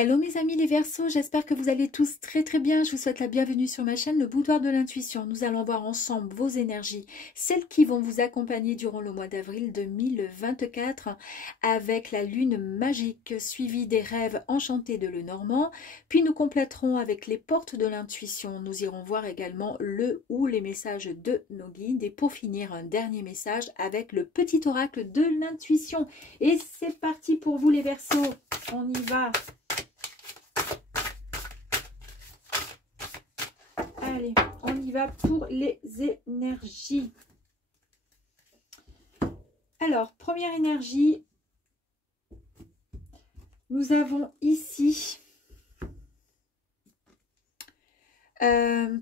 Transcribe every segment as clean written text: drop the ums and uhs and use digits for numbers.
Hello mes amis les Verseaux, j'espère que vous allez tous très très bien. Je vous souhaite la bienvenue sur ma chaîne Le Boudoir de l'Intuition. Nous allons voir ensemble vos énergies, celles qui vont vous accompagner durant le mois d'avril 2024 avec la lune magique suivie des rêves enchantés de Lenormand. Puis nous compléterons avec les portes de l'intuition. Nous irons voir également le ou les messages de nos guides. Et pour finir, un dernier message avec le petit oracle de l'intuition. Et c'est parti pour vous les Verseaux, on y va. Allez, on y va pour les énergies. Alors, première énergie, nous avons ici,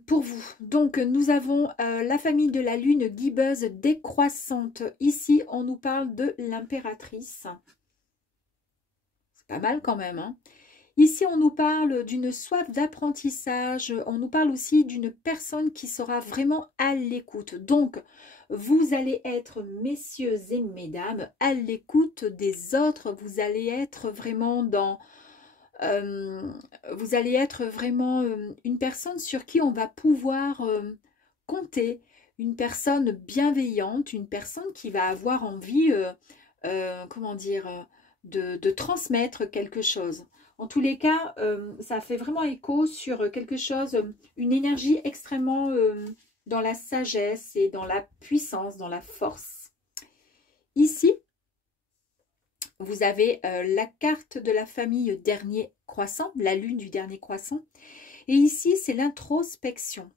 pour vous, donc nous avons la famille de la lune guibeuse décroissante. Ici, on nous parle de l'impératrice. C'est pas mal quand même, hein. Ici, on nous parle d'une soif d'apprentissage. On nous parle aussi d'une personne qui sera vraiment à l'écoute. Donc, vous allez être, messieurs et mesdames, à l'écoute des autres. Vous allez être vraiment dans... vous allez être vraiment une personne sur qui on va pouvoir compter. Une personne bienveillante, une personne qui va avoir envie, comment dire, de transmettre quelque chose. En tous les cas, ça fait vraiment écho sur quelque chose, une énergie extrêmement dans la sagesse et dans la puissance, dans la force. Ici, vous avez la carte de la famille dernier croissant, la lune du dernier croissant. Et ici, c'est l'introspection.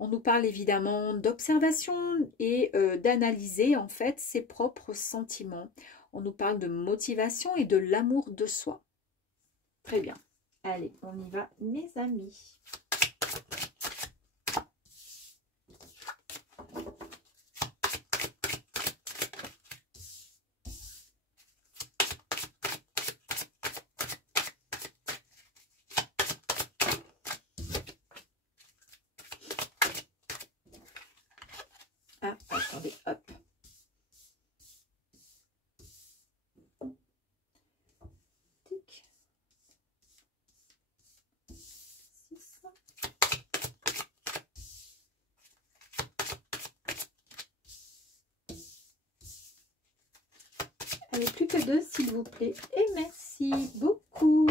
On nous parle évidemment d'observation et d'analyser en fait ses propres sentiments. On nous parle de motivation et de l'amour de soi. Très bien. Allez, on y va, mes amis. Ah, attendez, hop. Allez, plus que deux, s'il vous plaît. Et merci beaucoup.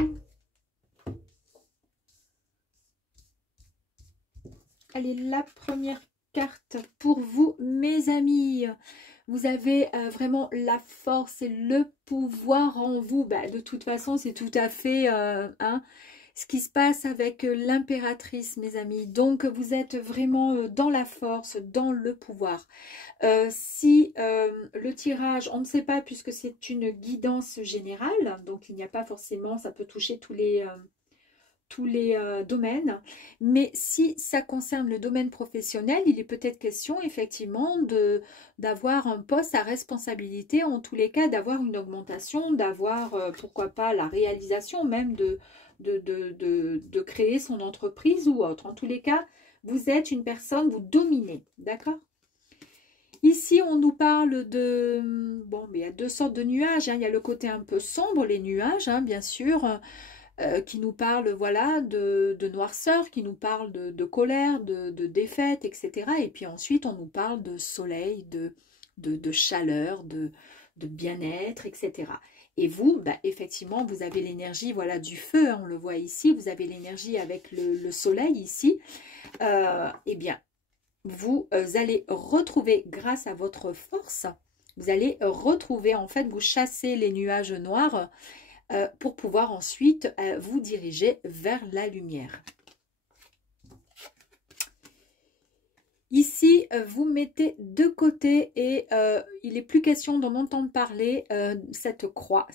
Allez, la première carte pour vous, mes amis. Vous avez vraiment la force et le pouvoir en vous. Bah, de toute façon, c'est tout à fait ce qui se passe avec l'impératrice, mes amis. Donc, vous êtes vraiment dans la force, dans le pouvoir. Si le tirage, on ne sait pas puisque c'est une guidance générale, donc il n'y a pas forcément, ça peut toucher tous les domaines, mais si ça concerne le domaine professionnel, il est peut-être question effectivement d'avoir un poste à responsabilité, en tous les cas d'avoir une augmentation, d'avoir pourquoi pas la réalisation même de créer son entreprise ou autre. En tous les cas, vous êtes une personne, vous dominez, d'accord? Ici, on nous parle de... Bon, mais il y a deux sortes de nuages, hein. Il y a le côté un peu sombre, les nuages, hein, bien sûr, qui nous parlent, voilà, de noirceur, qui nous parlent de colère, de défaite, etc. Et puis ensuite, on nous parle de soleil, de chaleur, de bien-être, etc. Et vous, bah, effectivement, vous avez l'énergie, voilà, du feu, hein, on le voit ici, vous avez l'énergie avec le soleil ici. Eh bien, vous allez retrouver, grâce à votre force, vous allez retrouver, en fait, vous chassez les nuages noirs pour pouvoir ensuite vous diriger vers la lumière. Ici, vous mettez de côté et il n'est plus question d'en entendre parler cette croix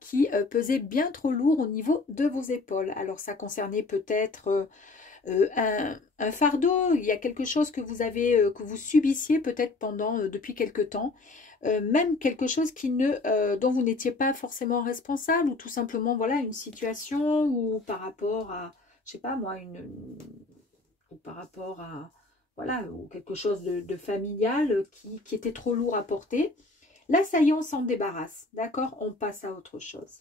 qui pesait bien trop lourd au niveau de vos épaules. Alors, ça concernait peut-être... un fardeau, il y a quelque chose que vous avez, que vous subissiez peut-être pendant, depuis quelque temps, même quelque chose qui dont vous n'étiez pas forcément responsable, ou tout simplement, voilà, une situation, ou par rapport à, je sais pas moi, ou par rapport à, voilà, ou quelque chose de familial qui était trop lourd à porter. Là, ça y est, on s'en débarrasse, d'accord? On passe à autre chose.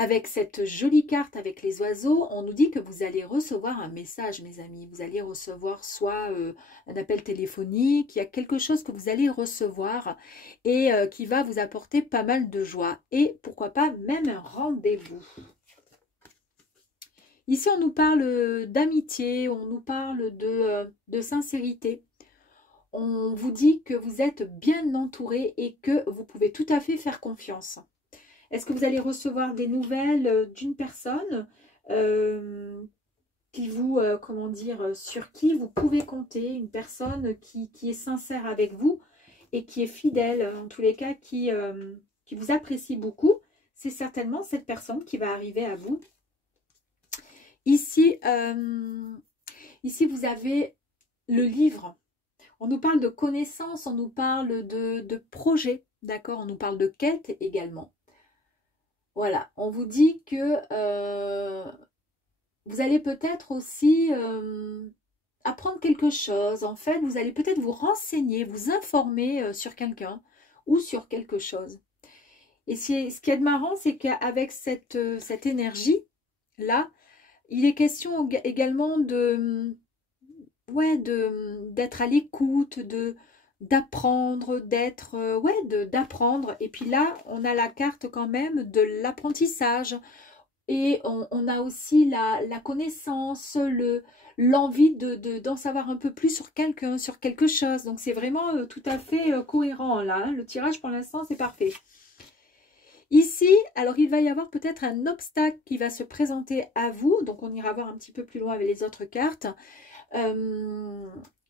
Avec cette jolie carte avec les oiseaux, on nous dit que vous allez recevoir un message, mes amis. Vous allez recevoir soit un appel téléphonique, il y a quelque chose que vous allez recevoir et qui va vous apporter pas mal de joie. Et pourquoi pas même un rendez-vous. Ici, on nous parle d'amitié, on nous parle de sincérité. On vous dit que vous êtes bien entouré et que vous pouvez tout à fait faire confiance. Est-ce que vous allez recevoir des nouvelles d'une personne qui vous, comment dire, sur qui vous pouvez compter, une personne qui est sincère avec vous et qui est fidèle, en tous les cas, qui vous apprécie beaucoup? C'est certainement cette personne qui va arriver à vous. Ici, ici, vous avez le livre. On nous parle de connaissances, on nous parle de projets, d'accord? On nous parle de quêtes également. Voilà, on vous dit que vous allez peut-être aussi apprendre quelque chose. En fait, vous allez peut-être vous renseigner, vous informer sur quelqu'un ou sur quelque chose. Et ce qui est marrant, c'est qu'avec cette énergie-là, il est question également d'être à l'écoute, d'apprendre, d'apprendre. Et puis là, on a la carte quand même de l'apprentissage. Et on a aussi la connaissance, l'envie d'en savoir un peu plus sur quelqu'un, sur quelque chose. Donc c'est vraiment tout à fait cohérent là. Hein. Le tirage pour l'instant, c'est parfait. Ici, alors il va y avoir peut-être un obstacle qui va se présenter à vous. Donc on ira voir un petit peu plus loin avec les autres cartes.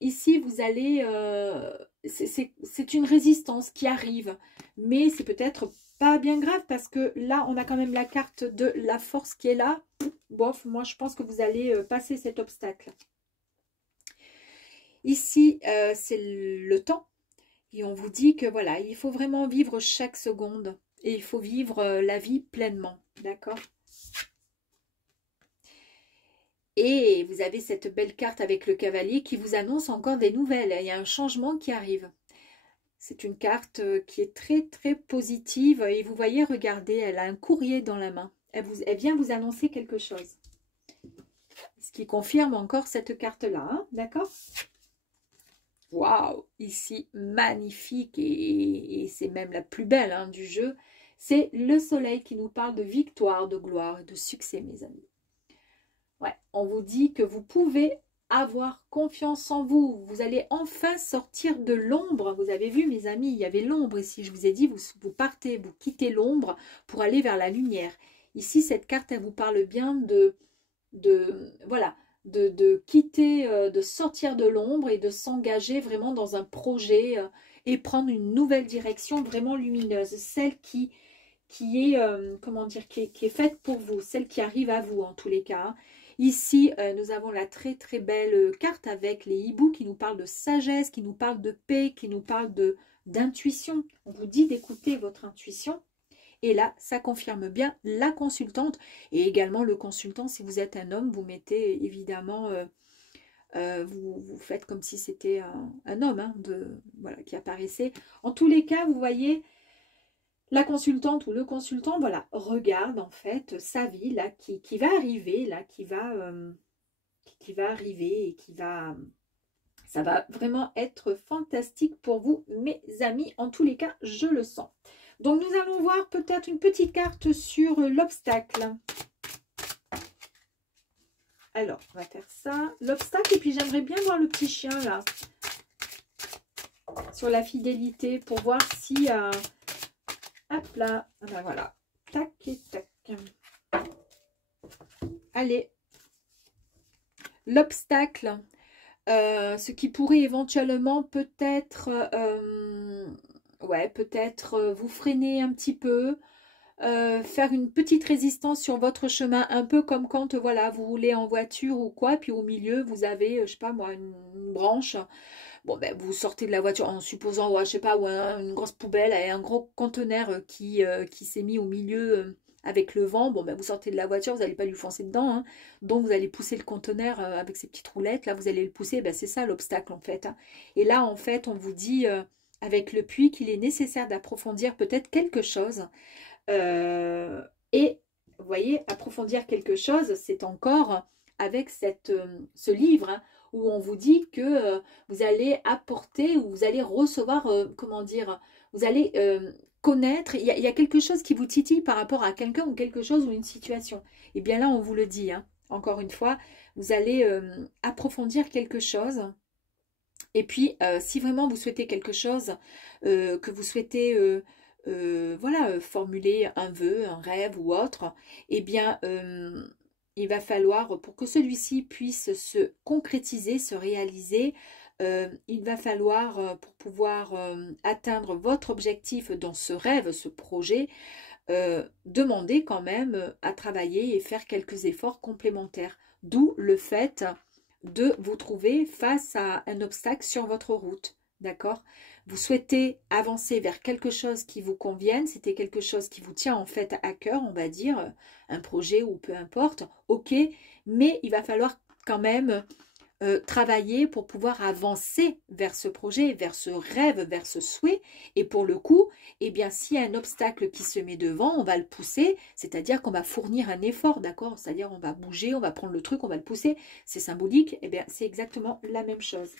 Ici, vous allez... c'est une résistance qui arrive. Mais c'est peut-être pas bien grave parce que là, on a quand même la carte de la force qui est là. Bof, moi, je pense que vous allez passer cet obstacle. Ici, c'est le temps. Et on vous dit que voilà, il faut vraiment vivre chaque seconde. Et il faut vivre la vie pleinement. D'accord ? Et vous avez cette belle carte avec le cavalier qui vous annonce encore des nouvelles. Il y a un changement qui arrive. C'est une carte qui est très très positive. Et vous voyez, regardez, elle a un courrier dans la main. Elle vient vous annoncer quelque chose. Ce qui confirme encore cette carte-là. Hein, d'accord ? Waouh! Ici, magnifique. Et c'est même la plus belle hein, du jeu. C'est le soleil qui nous parle de victoire, de gloire et de succès, mes amis. Ouais, on vous dit que vous pouvez avoir confiance en vous. Vous allez enfin sortir de l'ombre. Vous avez vu, mes amis, il y avait l'ombre ici. Je vous ai dit, vous partez, vous quittez l'ombre pour aller vers la lumière. Ici, cette carte, elle vous parle bien de quitter, de sortir de l'ombre et de s'engager vraiment dans un projet et prendre une nouvelle direction vraiment lumineuse. Celle qui est, comment dire, qui est faite pour vous, celle qui arrive à vous en tous les cas. Hein. Ici, nous avons la très très belle carte avec les hiboux qui nous parlent de sagesse, qui nous parlent de paix, qui nous parlent d'intuition. On vous dit d'écouter votre intuition. Et là, ça confirme bien la consultante et également le consultant. Si vous êtes un homme, vous mettez évidemment, vous faites comme si c'était un homme hein, voilà, qui apparaissait. En tous les cas, vous voyez... La consultante ou le consultant, voilà, regarde en fait sa vie là qui va arriver, là qui va arriver et ça va vraiment être fantastique pour vous, mes amis. En tous les cas, je le sens. Donc nous allons voir peut-être une petite carte sur l'obstacle. Alors, on va faire ça, l'obstacle, et puis j'aimerais bien voir le petit chien là sur la fidélité pour voir si hop là, ben voilà, tac et tac. Allez, l'obstacle, ce qui pourrait éventuellement peut-être, peut-être vous freiner un petit peu, faire une petite résistance sur votre chemin, un peu comme quand voilà vous roulez en voiture ou quoi, puis au milieu vous avez, je sais pas moi, une branche. Bon, ben, vous sortez de la voiture en supposant, ouais, je sais pas, une grosse poubelle et un gros conteneur qui s'est mis au milieu avec le vent. Bon, ben, vous sortez de la voiture, vous n'allez pas lui foncer dedans. Hein. Donc, vous allez pousser le conteneur avec ces petites roulettes. Là, vous allez le pousser. Ben, c'est ça l'obstacle, en fait. Hein. Et là, en fait, on vous dit avec le puits qu'il est nécessaire d'approfondir peut-être quelque chose. Et vous voyez, approfondir quelque chose, c'est encore avec ce livre, hein, où on vous dit que vous allez apporter ou vous allez recevoir, comment dire, vous allez connaître, il y a quelque chose qui vous titille par rapport à quelqu'un ou quelque chose ou une situation. Et bien là, on vous le dit, hein, encore une fois, vous allez approfondir quelque chose. Et puis, si vraiment vous souhaitez quelque chose, que vous souhaitez voilà, formuler un vœu, un rêve ou autre, eh bien, il va falloir, pour que celui-ci puisse se concrétiser, se réaliser, il va falloir, pour pouvoir atteindre votre objectif dans ce rêve, ce projet, demander quand même à travailler et faire quelques efforts complémentaires. D'où le fait de vous trouver face à un obstacle sur votre route. D'accord? Vous souhaitez avancer vers quelque chose qui vous convienne, c'était quelque chose qui vous tient en fait à cœur, on va dire, un projet ou peu importe, ok, mais il va falloir quand même travailler pour pouvoir avancer vers ce projet, vers ce rêve, vers ce souhait. Et pour le coup, eh bien, s'il y a un obstacle qui se met devant, on va le pousser, c'est-à-dire qu'on va fournir un effort, d'accord? C'est-à-dire on va bouger, on va prendre le truc, on va le pousser. C'est symbolique, eh bien, c'est exactement la même chose.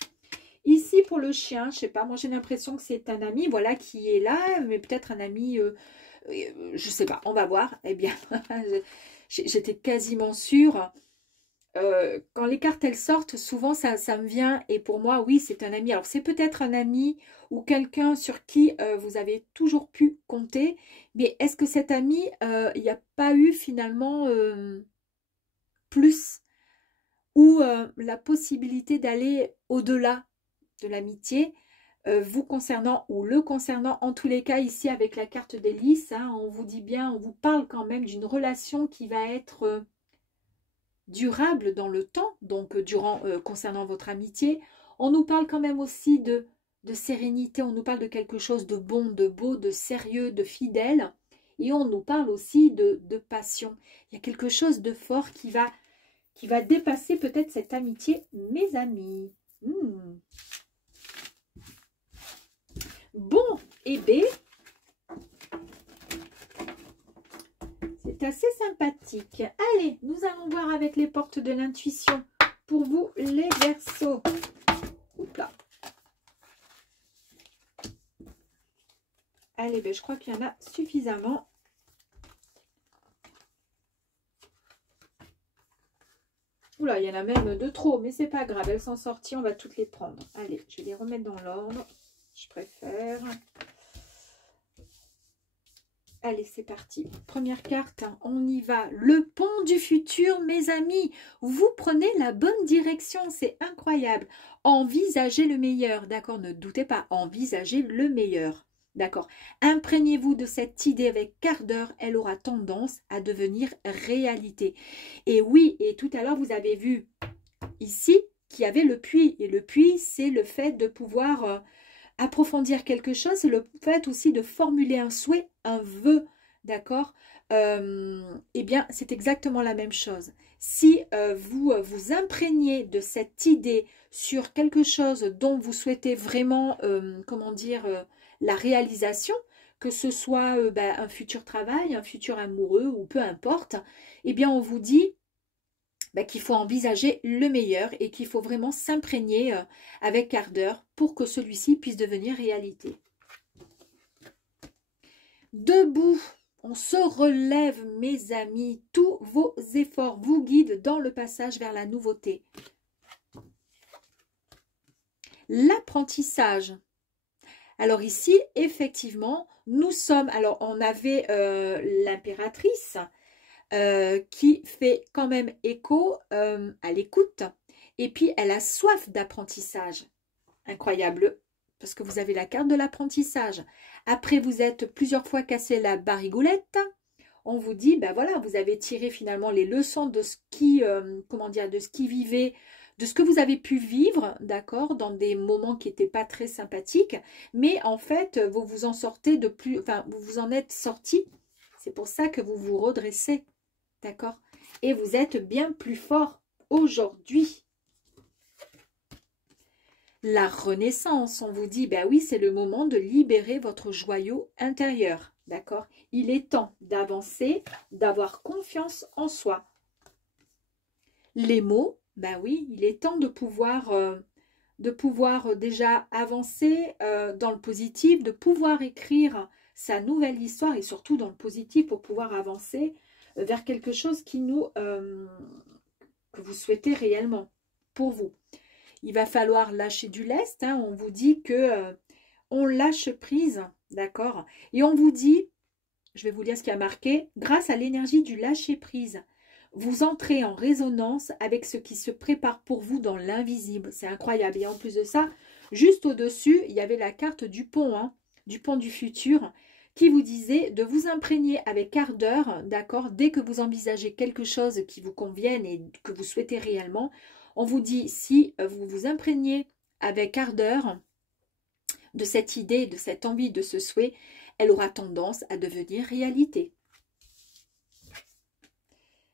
Ici, pour le chien, je sais pas, moi j'ai l'impression que c'est un ami, voilà, qui est là, mais peut-être un ami, je sais pas, on va voir. Eh bien, j'étais quasiment sûre. Quand les cartes elles sortent, souvent ça me vient, et pour moi, oui, c'est un ami. Alors, c'est peut-être un ami ou quelqu'un sur qui vous avez toujours pu compter, mais est-ce que cet ami, il n'y a pas eu finalement plus ou la possibilité d'aller au-delà de l'amitié, vous concernant ou le concernant? En tous les cas, ici avec la carte des lys, hein, on vous dit bien, on vous parle quand même d'une relation qui va être durable dans le temps, donc concernant votre amitié. On nous parle quand même aussi de sérénité, on nous parle de quelque chose de bon, de beau, de sérieux, de fidèle, et on nous parle aussi de passion. Il y a quelque chose de fort qui va dépasser peut-être cette amitié, mes amis. Bon, et bien, c'est assez sympathique. Allez, nous allons voir avec les portes de l'intuition pour vous, les Verseaux. Oups là. Allez, ben, je crois qu'il y en a suffisamment. Oula, il y en a même de trop, mais c'est pas grave, elles sont sorties, on va toutes les prendre. Allez, je vais les remettre dans l'ordre. Je préfère. Allez, c'est parti. Première carte, on y va. Le pont du futur, mes amis. Vous prenez la bonne direction, c'est incroyable. Envisagez le meilleur, d'accord? Ne doutez pas, envisagez le meilleur, d'accord? Imprégnez-vous de cette idée avec ardeur, elle aura tendance à devenir réalité. Et oui, et tout à l'heure, vous avez vu ici qu'il y avait le puits. Et le puits, c'est le fait de pouvoir approfondir quelque chose, c'est le fait aussi de formuler un souhait, un vœu, d'accord? Eh bien, c'est exactement la même chose. Si vous vous imprégnez de cette idée sur quelque chose dont vous souhaitez vraiment, comment dire, la réalisation, que ce soit un futur travail, un futur amoureux ou peu importe, eh bien, on vous dit qu'il faut envisager le meilleur et qu'il faut vraiment s'imprégner avec ardeur pour que celui-ci puisse devenir réalité. Debout, on se relève, mes amis. Tous vos efforts vous guident dans le passage vers la nouveauté. L'apprentissage. Alors ici, effectivement, nous sommes... Alors, on avait l'impératrice qui fait quand même écho à l'écoute. Et puis, elle a soif d'apprentissage. Incroyable, parce que vous avez la carte de l'apprentissage. Après, vous êtes plusieurs fois cassé la barigoulette. On vous dit, ben voilà, vous avez tiré finalement les leçons de ce qui, comment dire, de ce qui vivait, de ce que vous avez pu vivre, d'accord, dans des moments qui n'étaient pas très sympathiques. Mais en fait, vous vous en sortez de plus, enfin, vous vous en êtes sorti. C'est pour ça que vous vous redressez. D'accord? Et vous êtes bien plus fort aujourd'hui. La renaissance, on vous dit, ben oui, c'est le moment de libérer votre joyau intérieur. d'accord? Il est temps d'avancer, d'avoir confiance en soi. Les mots, ben oui, il est temps de pouvoir déjà avancer dans le positif, de pouvoir écrire sa nouvelle histoire et surtout dans le positif pour pouvoir avancer vers quelque chose qui que vous souhaitez réellement pour vous. Il va falloir lâcher du lest, hein. On vous dit que on lâche prise, d'accord? Et on vous dit, je vais vous lire ce qui a marqué, grâce à l'énergie du lâcher prise, vous entrez en résonance avec ce qui se prépare pour vous dans l'invisible. C'est incroyable. Et en plus de ça, juste au-dessus, il y avait la carte du pont, hein, du pont du futur, qui vous disait de vous imprégner avec ardeur, d'accord, dès que vous envisagez quelque chose qui vous convienne et que vous souhaitez réellement. On vous dit, si vous vous imprégnez avec ardeur de cette idée, de cette envie, de ce souhait, elle aura tendance à devenir réalité.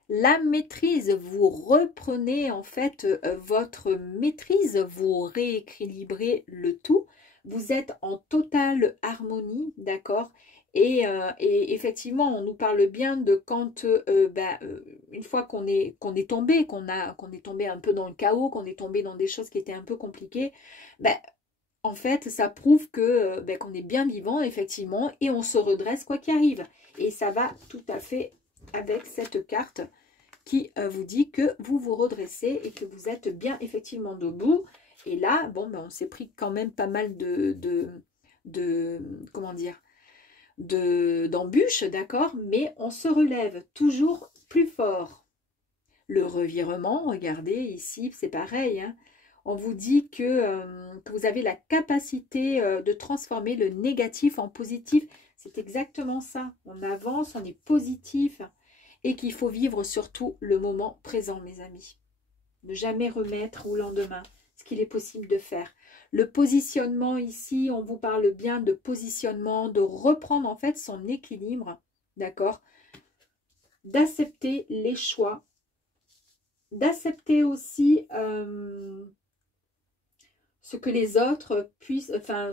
La maîtrise, vous reprenez en fait votre maîtrise, vous rééquilibrez le tout, vous êtes en totale harmonie, d'accord, et effectivement, on nous parle bien de quand, une fois qu'on est tombé, qu'on est tombé un peu dans le chaos, qu'on est tombé dans des choses qui étaient un peu compliquées, en fait, ça prouve que qu'on est bien vivant, effectivement, et on se redresse quoi qu'il arrive. Et ça va tout à fait avec cette carte qui vous dit que vous vous redressez et que vous êtes bien effectivement debout. Et là, bon, on s'est pris quand même pas mal comment dire, d'embûches, d'accord, mais on se relève toujours plus fort. Le revirement, regardez ici, c'est pareil, hein. On vous dit que vous avez la capacité de transformer le négatif en positif. C'est exactement ça. On avance, on est positif et qu'il faut vivre surtout le moment présent, mes amis. Ne jamais remettre au lendemain ce qu'il est possible de faire. Le positionnement ici, on vous parle bien de positionnement, de reprendre en fait son équilibre, d'accord? D'accepter les choix, d'accepter aussi ce que les autres puissent, enfin,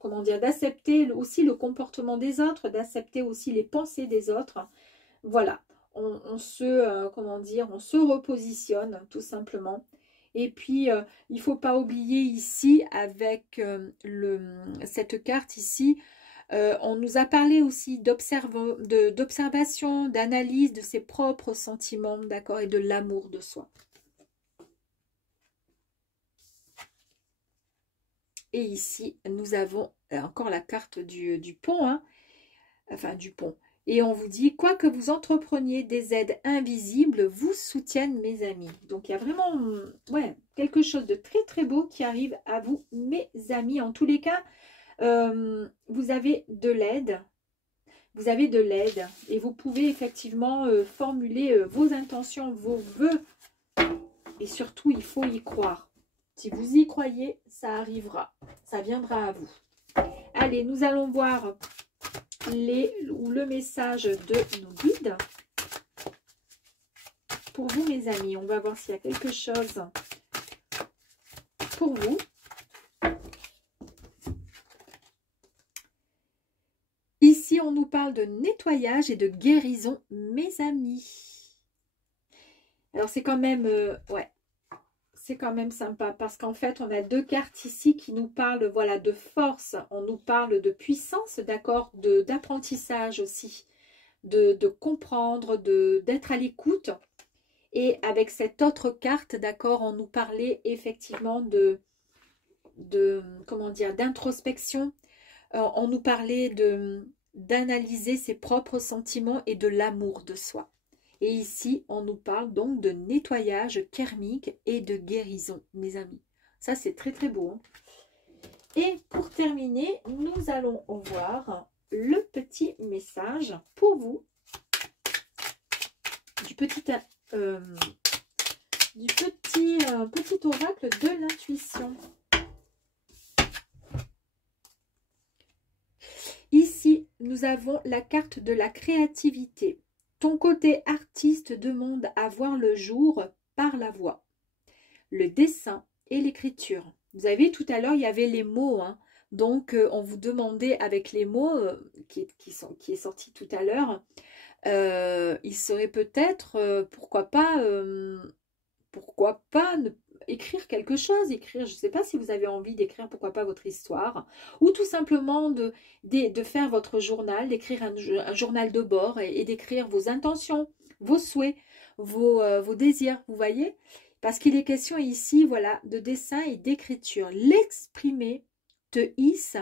comment dire, d'accepter aussi le comportement des autres, d'accepter aussi les pensées des autres. Voilà, on se, comment dire, on se repositionne tout simplement. Et puis, il ne faut pas oublier ici, avec cette carte ici, on nous a parlé aussi d'observation, d'analyse de ses propres sentiments, d'accord, et de l'amour de soi. Et ici, nous avons encore la carte du pont, hein, enfin du pont. Et on vous dit, quoi que vous entrepreniez, des aides invisibles vous soutiennent, mes amis. Donc, il y a vraiment quelque chose de très, très beau qui arrive à vous, mes amis. En tous les cas, vous avez de l'aide. Vous avez de l'aide et vous pouvez effectivement formuler vos intentions, vos vœux. Et surtout, il faut y croire. Si vous y croyez, ça arrivera. Ça viendra à vous. Allez, nous allons voir le message de nos guides. Pour vous, mes amis, on va voir s'il y a quelque chose pour vous. Ici, on nous parle de nettoyage et de guérison, mes amis. Alors, c'est quand même... c'est quand même sympa parce qu'en fait, on a deux cartes ici qui nous parlent, voilà, de force. On nous parle de puissance, d'accord, d'apprentissage aussi, de comprendre, d'être à l'écoute. Et avec cette autre carte, d'accord, on nous parlait effectivement comment dire, d'introspection. On nous parlait d'analyser ses propres sentiments et de l'amour de soi. Et ici, on nous parle donc de nettoyage karmique et de guérison, mes amis. Ça, c'est très, très beau, hein. Et pour terminer, nous allons voir le petit message pour vous du petit oracle de l'intuition. Ici, nous avons la carte de la créativité. Ton côté artiste demande à voir le jour par la voix, le dessin et l'écriture. Vous avez vu, tout à l'heure, il y avait les mots, hein. Donc, on vous demandait avec les mots qui est sorti tout à l'heure, il serait peut-être, pourquoi pas écrire quelque chose, écrire, je ne sais pas si vous avez envie d'écrire, pourquoi pas votre histoire, ou tout simplement de faire votre journal, d'écrire un journal de bord et d'écrire vos intentions, vos souhaits, vos désirs, vous voyez? Parce qu'il est question ici, voilà, de dessin et d'écriture. L'exprimer te hisse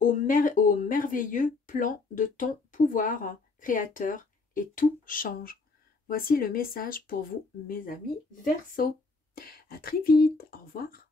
au merveilleux plan de ton pouvoir créateur et tout change. Voici le message pour vous, mes amis Verseau. À très vite. Au revoir.